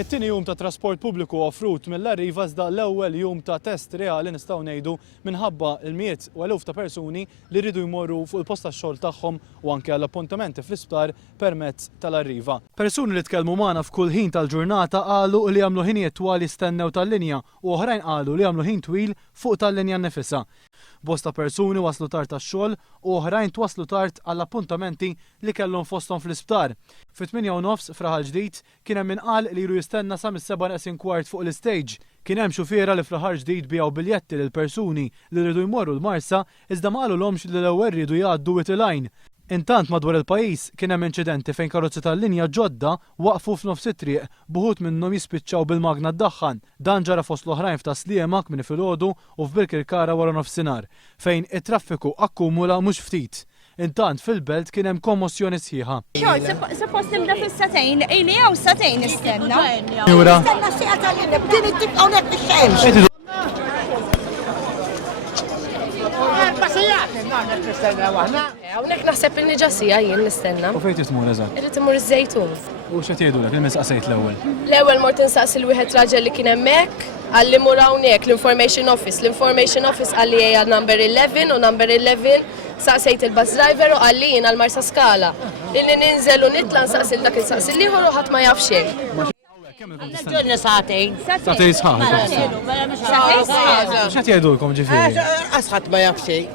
It-tieni jum ta' trasport pubbliku offrut mill-Arriva iżda l-ewwel jum ta' test reali nistgħu ngħidu minħabba l-miet u eluf ta' persuni li rridu jmorru fuq il-post tax-xogħol tagħhom u anke għall-appuntamenti fl-isptar permezz tal-Arriva. Persuni li tkellmu magħna f'kull ħin tal-ġurnata qalu li jagħmlu ħinijiet twal jistennew tal-linja u oħrajn qalu li jagħmlu ħin twil fuq tal-linja nnifisha. Bosta persuni waslu tard tax-xogħol u oħrajn twaslu tard għall-appuntamenti li kellhom fosthom fl-isptar. Fit-8:30 f'Raħal Ġdid kien hemm min qal li jru jistenna sa mis-7:15 fuq l-istage. Kien hemm xufiera li fl-Raħal Ġdid bijaw biljetti lil persuni li rridu jmorru l-Marsa iżda ma qalulhomx li l-ewwel rridu jgħaddu Whittle. Intant madwar il-pajjiż kien hemm inċidenti fejn karozzi tal-linja ġodda waqfu f'nofs it-triq buħud minnhom jispiċċaw bil-magna ddaħħan. Dan ġara fost l-oħrajn f'Tasliemak minn filgħodu u f'Birkirkara wara nofsinhar fejn it-traffiku akkumula mhux ftit. Intant fil-belt kien hemm kommozzjoni sħiħa. Suppost nibda fis-satejn, ili hawn satejn nistenna. Jura. Nistenna sija tal-linja, bdin it-tib hawnhekk fix-xemx. Hawnhekk naħseb il ġasija jien nistenna. U fejn titmur eżatt? Irrid imur iż-żejtun. U x'qed jgħidulek il-mistaqsejt l-ewwel? L-ewwel mort insaqsi l-wieħed raġel li kien hemmhekk, għalli mur hawnhekk l-Information Office. L-Information Office għalli hija number 11 u number 11 saqsejt il-bus driver u għalli jien għal-Marsa Skala. Illi ninżel u nitla nsaqsi dak insaqsi l-ieħor u ħadd ma jaf xejn. Ġurni satejn. Satejn sħaħ. X'qed jgħidulkom ġifieri? Asħat ma jaf xejn.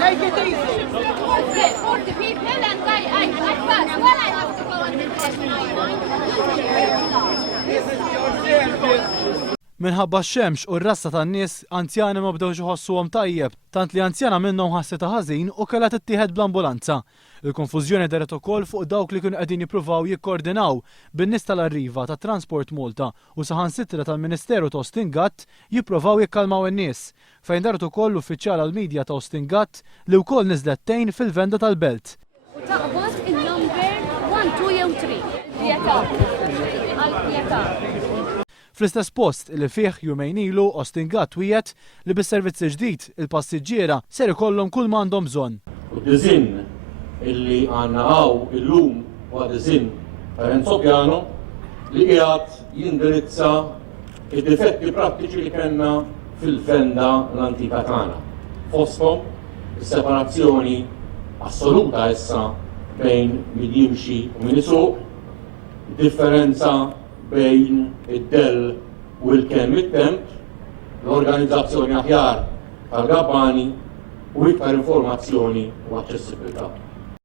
Take it easy. 40 people and I pass. Well, I have to go and Minħabba x-xemx u r-rassa tan-nies anzjani ma bdewx iħossuhom tajjeb, tant li anzjana minnhom ħassitha ħażin u kellha tittieħed bl-ambulanza. Il-konfużjoni daret ukoll fuq dawk li kienu qegħdin jippruvaw jikkoordinaw bin-nies tal-Arriva tat Transport Malta u saħansitra tal-Ministeru ta' Austin Gatt jippruvaw jikkalmaw in-nies. Fejn daret ukoll l-uffiċjal għall-midja ta' Austin Gatt li wkoll niżlet tgħin fil-venda tal-belt. U taqbad il-number 1, 2 jew 3. Fl-istess post li fih jumejn ilu Austin Gatt wiegħed li bis-servizzi ġdid il-passiġġiera ser ikollhom kull ma għandhom bżonn. U d-diżinn illi għandna hawn illum huwa diżinn ta' Renzo Piano li qiegħed jindirizza id-difetti prattiċi li kellna fil-fenda l-antika tagħna. Fosthom is-separazzjoni assoluta issa bejn min jimxi u min isuq, differenza bejn id-del u l-kem it-temp, l-organizzazzjoni aħjar tal-gabbani u iktar informazzjoni u aċċessibilità.